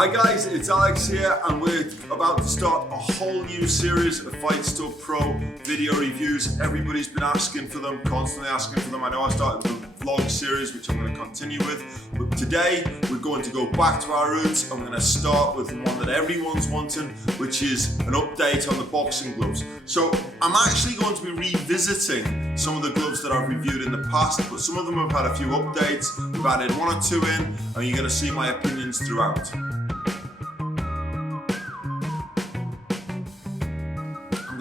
Hi guys, it's Alex here and we're about to start a whole new series of Fightstorepro video reviews. Everybody's been asking for them, constantly asking for them. I know I started the vlog series, which I'm going to continue with, but today we're going to go back to our roots. I'm going to start with one that everyone's wanting, which is an update on the boxing gloves. So I'm actually going to be revisiting some of the gloves that I've reviewed in the past, but some of them have had a few updates. We've added one or two in, and you're going to see my opinions throughout.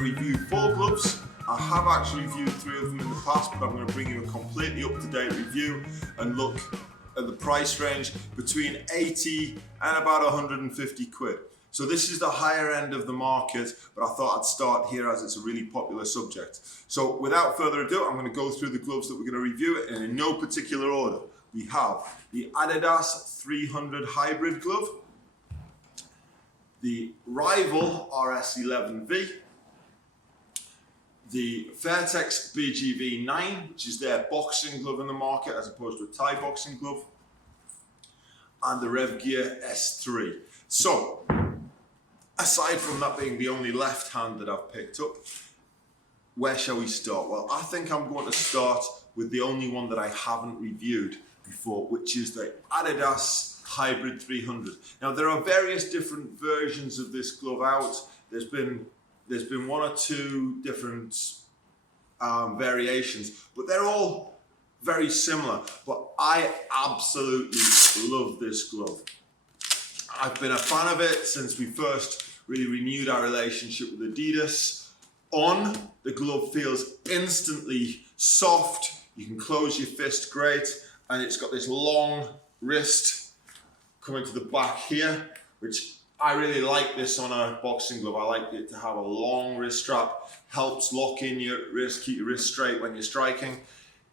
Review 4 gloves. I have actually reviewed 3 of them in the past, but I'm going to bring you a completely up-to-date review and look at the price range between 80 and about 150 quid. So this is the higher end of the market, but I thought I'd start here as it's a really popular subject. So without further ado, I'm going to go through the gloves that we're going to review, and in no particular order. We have the Adidas 300 Hybrid glove, the Rival RS11V, the Fairtex BGV9, which is their boxing glove in the market as opposed to a Thai boxing glove, and the Revgear S3. So, aside from that being the only left hand that I've picked up, where shall we start? Well, I think I'm going to start with the only one that I haven't reviewed before, which is the Adidas Hybrid 300. Now, there are various different versions of this glove out. There's been one or two different variations, but they're all very similar. But I absolutely love this glove. I've been a fan of it since we first really renewed our relationship with Adidas. The glove feels instantly soft. You can close your fist great, and it's got this long wrist coming to the back here, which I really like this on a boxing glove. I like it to have a long wrist strap, helps lock in your wrist, keep your wrist straight when you're striking.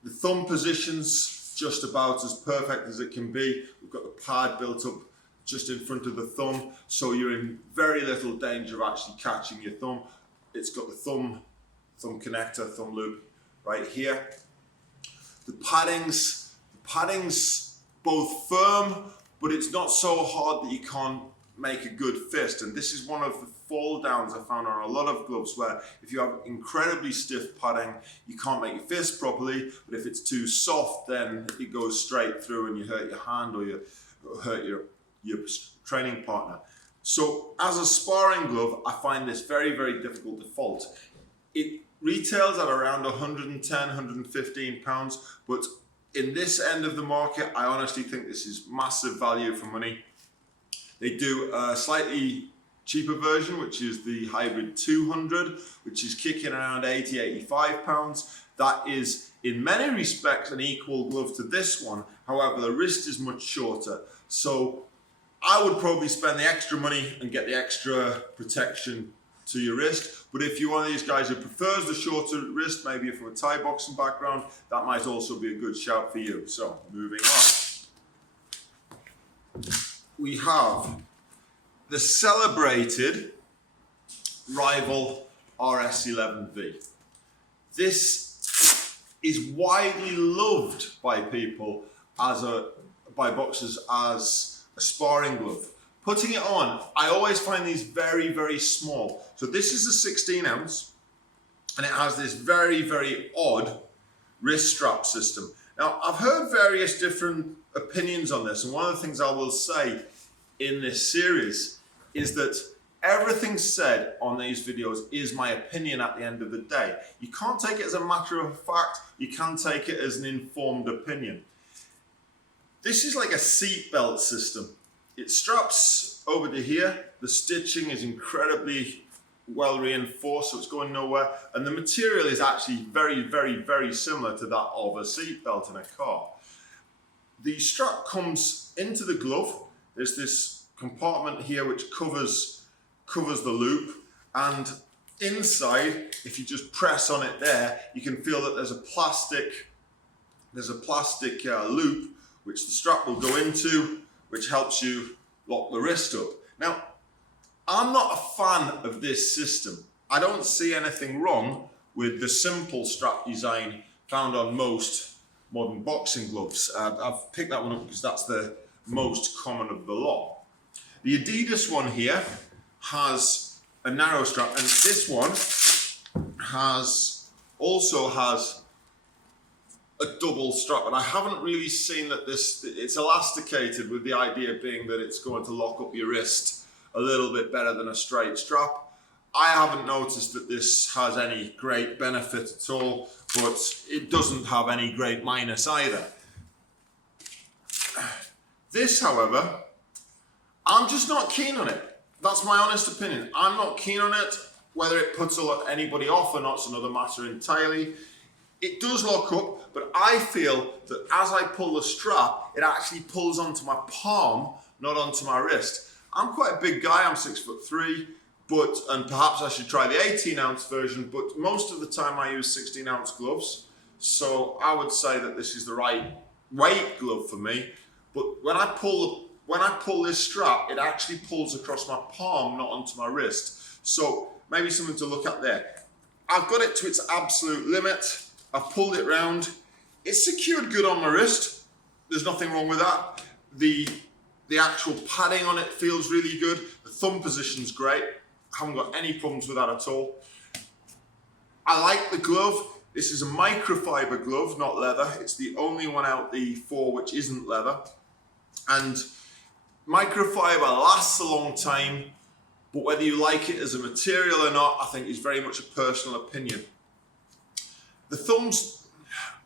The thumb position's just about as perfect as it can be. We've got the pad built up just in front of the thumb, so you're in very little danger of actually catching your thumb. It's got the thumb connector, thumb loop right here. The padding's both firm, but it's not so hard that you can't make a good fist, and this is one of the fall downs I found on a lot of gloves, where if you have incredibly stiff padding, you can't make your fist properly, but if it's too soft, then it goes straight through and you hurt your hand or you hurt your training partner. So as a sparring glove, I find this very, very difficult to fault. It retails at around 110, 115 pounds, but in this end of the market, I honestly think this is massive value for money. They do a slightly cheaper version, which is the Hybrid 200, which is kicking around 80, 85 pounds. That is, in many respects, an equal glove to this one. However, the wrist is much shorter. So I would probably spend the extra money and get the extra protection to your wrist. But if you're one of these guys who prefers the shorter wrist, maybe you're from a Thai boxing background, that might also be a good shout for you. So, moving on. We have the celebrated Rival RS11V. This is widely loved by people by boxers as a sparring glove. Putting it on, I always find these very, very small. So this is a 16 ounce, and it has this very, very odd wrist strap system. Now, I've heard various different opinions on this, and one of the things I will say in this series is that everything said on these videos is my opinion at the end of the day. You can't take it as a matter of fact, you can take it as an informed opinion. This is like a seatbelt system. It straps over to here, the stitching is incredibly well reinforced, so it's going nowhere, and the material is actually very, very, very similar to that of a seatbelt in a car. The strap comes into the glove. There's this compartment here which covers the loop, and inside, if you just press on it there, you can feel that there's a plastic loop which the strap will go into, which helps you lock the wrist up. Now, I'm not a fan of this system. I don't see anything wrong with the simple strap design found on most modern boxing gloves. I've picked that one up because that's the most common of the lot. The Adidas one here has a narrow strap, and this one also has a double strap, and I haven't really seen that it's elasticated, with the idea being that it's going to lock up your wrist a little bit better than a straight strap. I haven't noticed that this has any great benefit at all, but it doesn't have any great minus either. This, however, I'm just not keen on it. That's my honest opinion. I'm not keen on it. Whether it puts anybody off or not is another matter entirely. It does lock up, but I feel that as I pull the strap, it actually pulls onto my palm, not onto my wrist. I'm quite a big guy, I'm 6'3", and perhaps I should try the 18-ounce version, but most of the time I use 16-ounce gloves. So I would say that this is the right weight glove for me. But when I pull this strap, it actually pulls across my palm, not onto my wrist. So maybe something to look at there. I've got it to its absolute limit. I've pulled it round. It's secured good on my wrist. There's nothing wrong with that. The actual padding on it feels really good. The thumb position's great. I haven't got any problems with that at all. I like the glove. This is a microfiber glove, not leather. It's the only one out the four which isn't leather. And microfiber lasts a long time, but whether you like it as a material or not, I think is very much a personal opinion. The thumbs,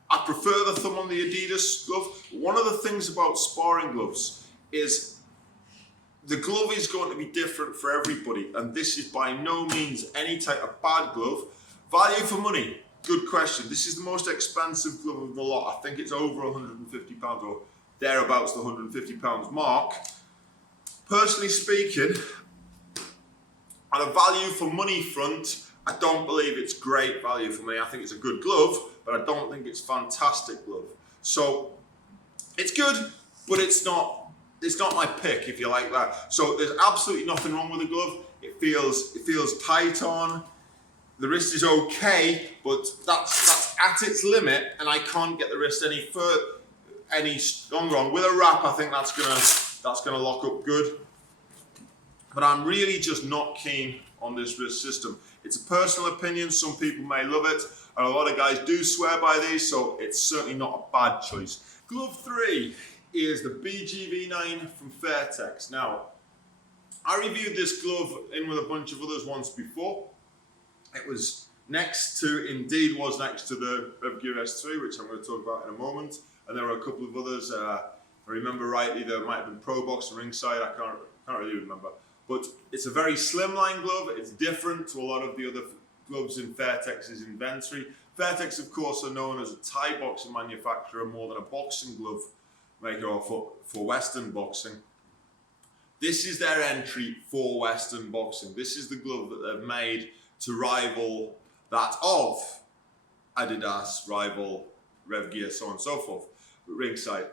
I prefer the thumb on the Adidas glove. One of the things about sparring gloves is the glove is going to be different for everybody, and this is by no means any type of bad glove. Value for money, good question. This is the most expensive glove of the lot. I think it's over £150 or thereabouts the £150 mark. Personally speaking, on a value for money front, I don't believe it's great value for money. I think it's a good glove, but I don't think it's fantastic glove. So it's good, but it's not my pick, if you like that. So there's absolutely nothing wrong with the glove. It feels tight on. The wrist is okay, but that's at its limit, and I can't get the wrist any stronger on. With a wrap, I think that's gonna lock up good. But I'm really just not keen on this wrist system. It's a personal opinion. Some people may love it, and a lot of guys do swear by these, so it's certainly not a bad choice. Glove 3 is the BGV9 from Fairtex. Now, I reviewed this glove in with a bunch of others once before. It was next to the Revgear S3, which I'm going to talk about in a moment, and there were a couple of others. If I remember rightly, there might have been Pro Box and Ringside. I can't really remember. But it's a very slimline glove. It's different to a lot of the other gloves in Fairtex's inventory. Fairtex, of course, are known as a Thai boxing manufacturer more than a boxing glove maker or for Western boxing. This is their entry for Western boxing. This is the glove that they've made to rival that of Adidas, rival Revgear, so on and so forth, Ringside.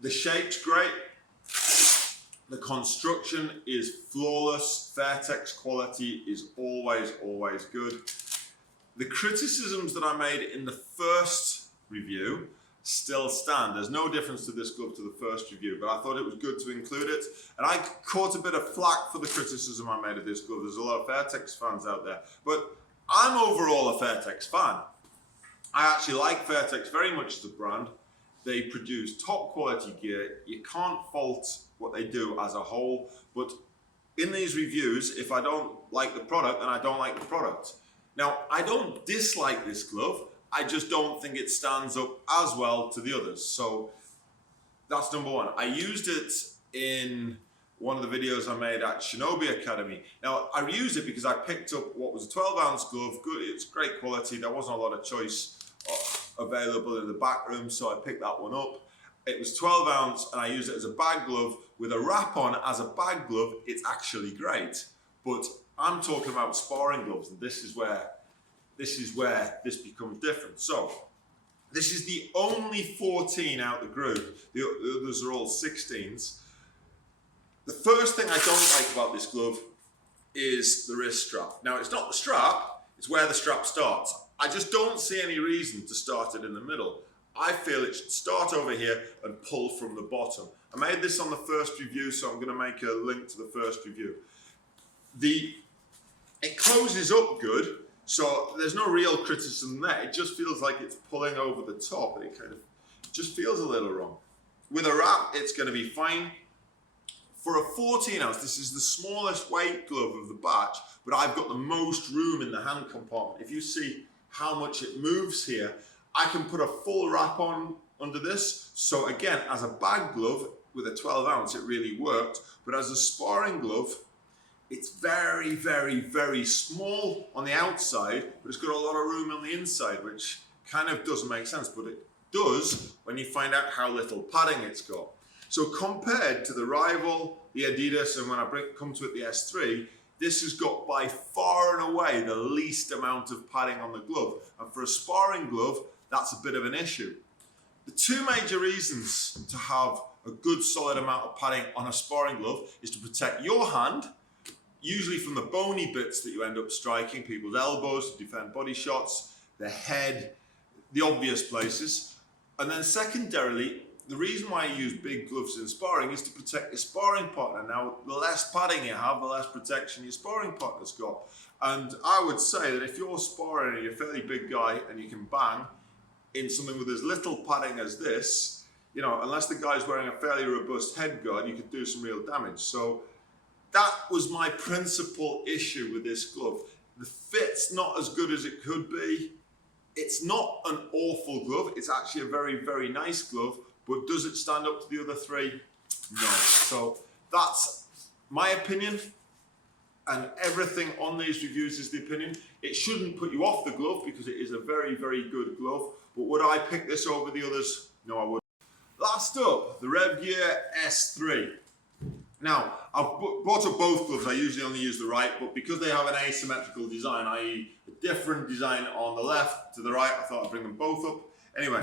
The shape's great. The construction is flawless. Fairtex quality is always, always good. The criticisms that I made in the first review still stand. There's no difference to this glove to the first review, but I thought it was good to include it. And I caught a bit of flack for the criticism I made of this glove. There's a lot of Fairtex fans out there, but I'm overall a Fairtex fan. I actually like Fairtex very much as a brand. They produce top quality gear. You can't fault what they do as a whole, but in these reviews, if I don't like the product, then I don't like the product. Now, I don't dislike this glove. I just don't think it stands up as well to the others. So that's number one. I used it in one of the videos I made at Shinobi Academy. Now, I used it because I picked up what was a 12-ounce glove. Good, it's great quality. There wasn't a lot of choice available in the back room, so I picked that one up. It was 12-ounce, and I used it as a bag glove with a wrap on. As a bag glove, it's actually great. But I'm talking about sparring gloves, and this is where this becomes different. So this is the only 14 out the group. The others are all 16s. The first thing I don't like about this glove is the wrist strap. Now, it's not the strap, it's where the strap starts. I just don't see any reason to start it in the middle. I feel it should start over here and pull from the bottom. I made this on the first review, so I'm going to make a link to the first review. It closes up good, so there's no real criticism there. It just feels like it's pulling over the top, and it kind of just feels a little wrong. With a wrap, it's going to be fine. For a 14 ounce, this is the smallest weight glove of the batch, but I've got the most room in the hand compartment. If you see how much it moves here, I can put a full wrap on under this. So again, as a bag glove with a 12 ounce, it really worked. But as a sparring glove, it's very, very, very small on the outside, but it's got a lot of room on the inside, which kind of doesn't make sense, but it does when you find out how little padding it's got. So compared to the rival, the Adidas, and when I come to it, the S3, this has got by far and away the least amount of padding on the glove. And for a sparring glove, that's a bit of an issue. The two major reasons to have a good solid amount of padding on a sparring glove is to protect your hand, usually from the bony bits that you end up striking, people's elbows, to defend body shots, the head, the obvious places. And then secondarily, the reason why you use big gloves in sparring is to protect your sparring partner. Now, the less padding you have, the less protection your sparring partner's got. And I would say that if you're sparring and you're a fairly big guy and you can bang in something with as little padding as this, you know, unless the guy's wearing a fairly robust head guard, you could do some real damage. So that was my principal issue with this glove. The fit's not as good as it could be. It's not an awful glove. It's actually a very, very nice glove. But does it stand up to the other three? No. So that's my opinion, and everything on these reviews is the opinion. It shouldn't put you off the glove because it is a very, very good glove. But would I pick this over the others? No, I wouldn't. Last up, the Revgear S3. Now, I've brought up both gloves. I usually only use the right, but because they have an asymmetrical design, i.e. a different design on the left to the right, I thought I'd bring them both up. Anyway.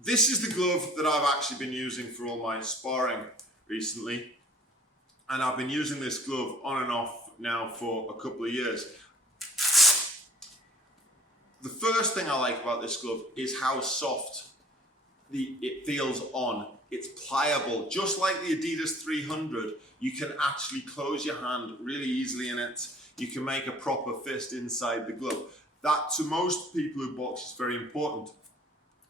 This is the glove that I've actually been using for all my sparring recently, and I've been using this glove on and off now for a couple of years. The first thing I like about this glove is how soft it feels on. It's pliable, just like the Adidas 300. You can actually close your hand really easily in it. You can make a proper fist inside the glove. That, to most people who box, is very important.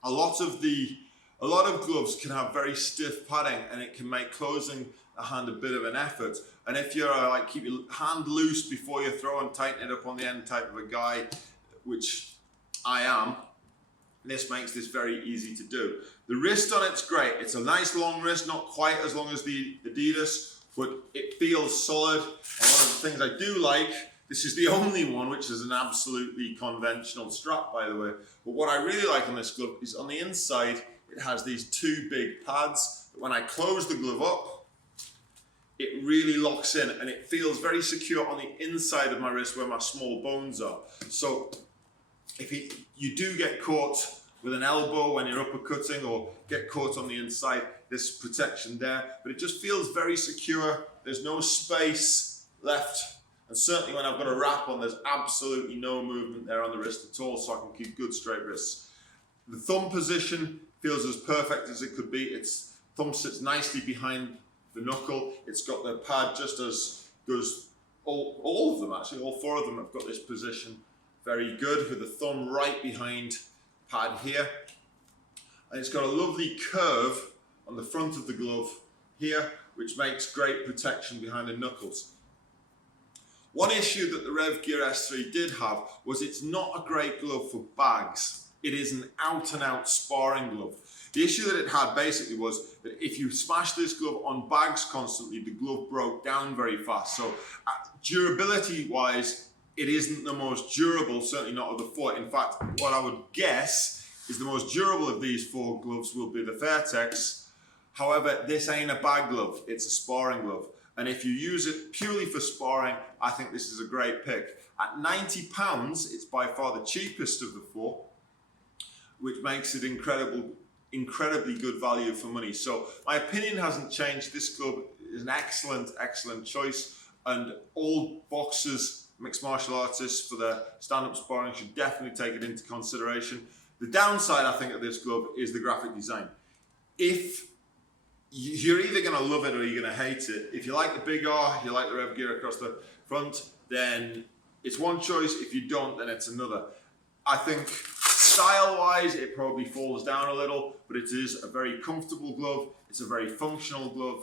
A lot of gloves can have very stiff padding, and it can make closing a hand a bit of an effort. And if you're like keep your hand loose before you throw and tighten it up on the end type of a guy, which I am, this makes this very easy to do. The wrist on it's great. It's a nice long wrist, not quite as long as the Adidas, but it feels solid. And one of the things I do like, this is the only one which is an absolutely conventional strap, by the way. But what I really like on this glove is on the inside, it has these two big pads. When I close the glove up, it really locks in, and it feels very secure on the inside of my wrist where my small bones are. So if you do get caught with an elbow when you're uppercutting, or get caught on the inside, there's protection there. But it just feels very secure. There's no space left. And certainly when I've got a wrap on, there's absolutely no movement there on the wrist at all, so I can keep good straight wrists. The thumb position feels as perfect as it could be. Its thumb sits nicely behind the knuckle. It's got the pad just as does all of them actually. All four of them have got this position very good, with the thumb right behind pad here. And it's got a lovely curve on the front of the glove here, which makes great protection behind the knuckles. One issue that the Revgear S3 did have was it's not a great glove for bags. It is an out-and-out sparring glove. The issue that it had basically was that if you smash this glove on bags constantly, the glove broke down very fast. So durability-wise, it isn't the most durable, certainly not of the four. In fact, what I would guess is the most durable of these four gloves will be the Fairtex. However, this ain't a bag glove, it's a sparring glove. And if you use it purely for sparring, I think this is a great pick. At £90, it's by far the cheapest of the four, which makes it incredibly good value for money. So my opinion hasn't changed. This glove is an excellent, excellent choice. And all boxers, mixed martial artists for their stand-up sparring should definitely take it into consideration. The downside, I think, of this glove is the graphic design. If you're either going to love it or you're going to hate it. If you like the big R, you like the Revgear across the front, then it's one choice. If you don't, then it's another. I think style-wise, it probably falls down a little, but it is a very comfortable glove. It's a very functional glove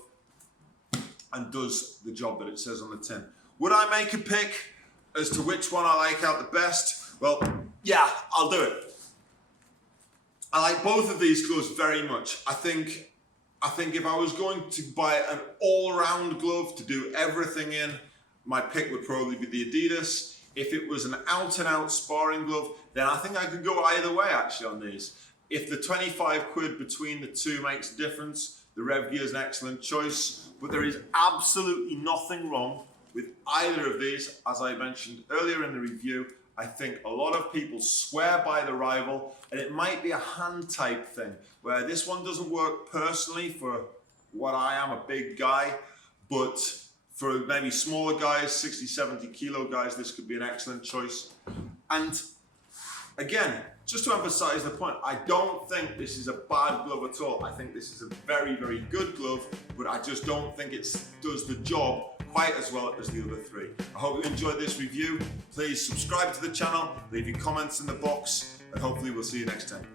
and does the job that it says on the tin. Would I make a pick as to which one I like out the best? Well, yeah, I'll do it. I like both of these gloves very much. I think if I was going to buy an all-round glove to do everything in, my pick would probably be the Adidas. If it was an out-and-out sparring glove, then I think I could go either way actually on these. If the 25 quid between the two makes a difference, the Revgear is an excellent choice, but there is absolutely nothing wrong with either of these. As I mentioned earlier in the review, I think a lot of people swear by the rival, and it might be a hand type thing, where this one doesn't work personally for what I am, a big guy, but for maybe smaller guys, 60, 70 kilo guys, this could be an excellent choice. And again, just to emphasize the point, I don't think this is a bad glove at all. I think this is a very, very good glove, but I just don't think it does the job quite as well as the other three. I hope you enjoyed this review. Please subscribe to the channel, leave your comments in the box, and hopefully we'll see you next time.